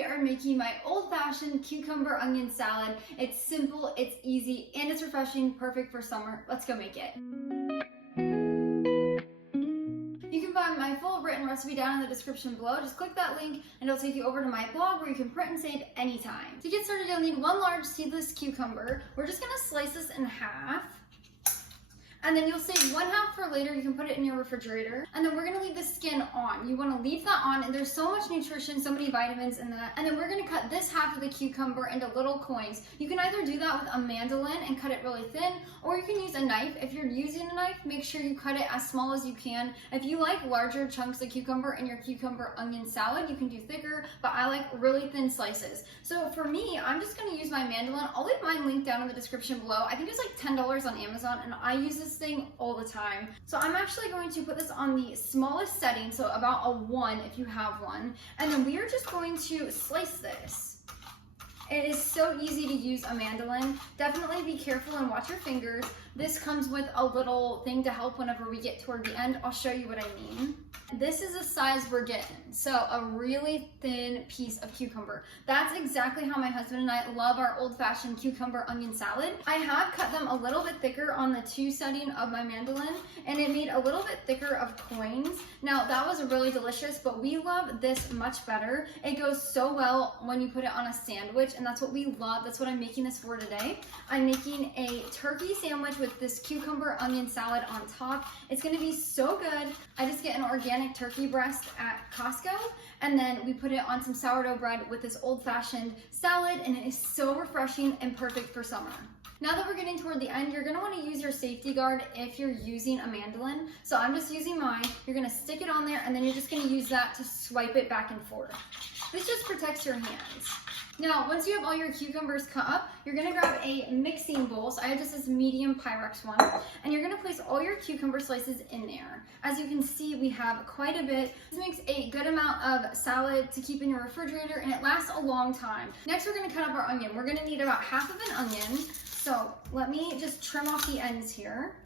we are making my old-fashioned cucumber onion salad. It's simple, it's easy, and it's refreshing, perfect for summer. Let's go make it. You can find my full written recipe down in the description below. Just click that link and it'll take you over to my blog where you can print and save anytime. To get started, you'll need one large seedless cucumber. We're just gonna slice this in half. And then you'll save one half for later. You can put it in your refrigerator. And then we're gonna leave the skin on. You wanna leave that on, and there's so much nutrition, so many vitamins in that. And then we're gonna cut this half of the cucumber into little coins. You can either do that with a mandolin and cut it really thin, or you can use a knife. If you're using a knife, make sure you cut it as small as you can. If you like larger chunks of cucumber in your cucumber onion salad, you can do thicker, but I like really thin slices. So for me, I'm just gonna use my mandolin. I'll leave mine linked down in the description below. I think it's like $10 on Amazon, and I use this thing all the time. So I'm actually going to put this on the smallest setting, so about a 1 if you have one. And then we are just going to slice this. It is so easy to use a mandolin. Definitely be careful and watch your fingers. This comes with a little thing to help whenever we get toward the end. I'll show you what I mean. This is the size we're getting. So a really thin piece of cucumber. That's exactly how my husband and I love our old-fashioned cucumber onion salad. I have cut them a little bit thicker on the 2 setting of my mandolin, and it made a little bit thicker of coins. Now that was really delicious, but we love this much better. It goes so well when you put it on a sandwich, and that's what we love. That's what I'm making this for today. I'm making a turkey sandwich with this cucumber onion salad on top. It's gonna be so good. I just get an organic turkey breast at Costco, and then we put it on some sourdough bread with this old-fashioned salad, and it is so refreshing and perfect for summer. Now that we're getting toward the end, you're gonna wanna use your safety guard if you're using a mandolin. So I'm just using mine. You're gonna stick it on there, and then you're just gonna use that to swipe it back and forth. This just protects your hands. Now, once you have all your cucumbers cut up, you're gonna grab a mixing bowl. So I have just this medium Pyrex one, and you're gonna place all your cucumber slices in there. As you can see, we have quite a bit. This makes a good amount of salad to keep in your refrigerator, and it lasts a long time. Next, we're gonna cut up our onion. We're gonna need about half of an onion. So let me just trim off the ends here.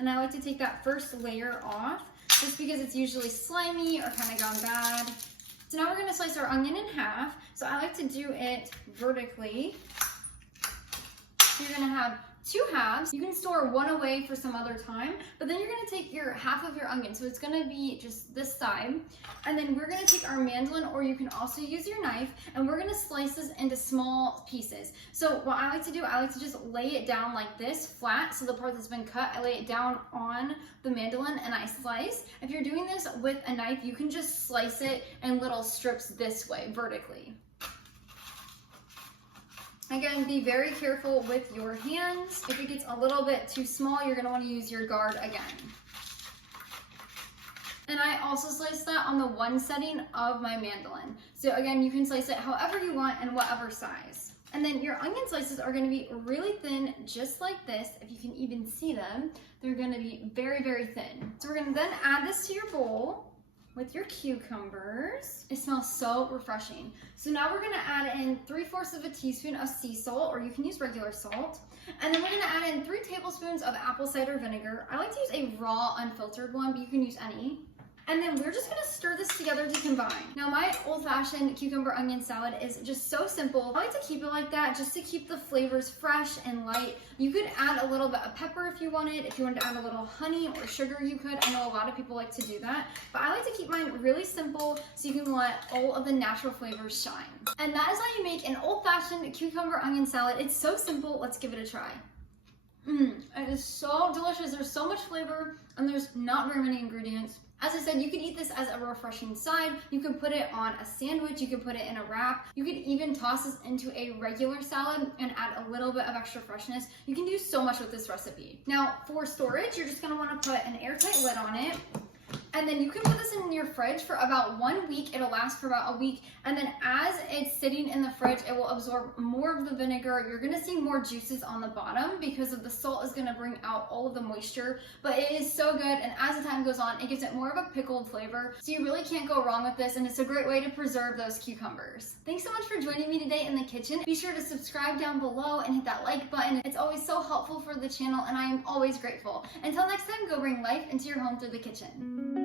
And I like to take that first layer off, just because it's usually slimy or kind of gone bad. So now we're gonna slice our onion in half. So I like to do it vertically. So you're gonna have 2 halves. You can store one away for some other time, but then you're gonna take your half of your onion. So it's gonna be just this side. And then we're gonna take our mandolin, or you can also use your knife, and we're gonna slice this into small pieces. So what I like to do, I like to just lay it down like this, flat. So the part that's been cut, I lay it down on the mandolin and I slice. If you're doing this with a knife, you can just slice it in little strips this way, vertically. Again, be very careful with your hands. If it gets a little bit too small, you're gonna wanna use your guard again. And I also slice that on the 1 setting of my mandolin. So again, you can slice it however you want and whatever size. And then your onion slices are gonna be really thin, just like this. If you can even see them, they're gonna be very, very thin. So we're gonna then add this to your bowl with your cucumbers. It smells so refreshing. So now we're gonna add in 3/4 of a teaspoon of sea salt, or you can use regular salt. And then we're gonna add in 3 tablespoons of apple cider vinegar. I like to use a raw, unfiltered one, but you can use any. And then we're just gonna stir this together to combine. Now my old-fashioned cucumber onion salad is just so simple. I like to keep it like that just to keep the flavors fresh and light. You could add a little bit of pepper if you wanted. If you wanted to add a little honey or sugar, you could. I know a lot of people like to do that, but I like to keep mine really simple so you can let all of the natural flavors shine. And that is how you make an old-fashioned cucumber onion salad. It's so simple. Let's give it a try. It is so delicious. There's so much flavor, and there's not very many ingredients. As I said, you could eat this as a refreshing side. You could put it on a sandwich. You could put it in a wrap. You could even toss this into a regular salad and add a little bit of extra freshness. You can do so much with this recipe. Now, for storage, you're just gonna wanna put an airtight lid on it. And then you can put this in your fridge for about 1 week. It'll last for about a week. And then as it's sitting in the fridge, it will absorb more of the vinegar. You're gonna see more juices on the bottom because of the salt is gonna bring out all of the moisture. But it is so good, and as the time goes on, it gives it more of a pickled flavor. So you really can't go wrong with this, and it's a great way to preserve those cucumbers. Thanks so much for joining me today in the kitchen. Be sure to subscribe down below and hit that like button. It's always so helpful for the channel, and I am always grateful. Until next time, go bring life into your home through the kitchen.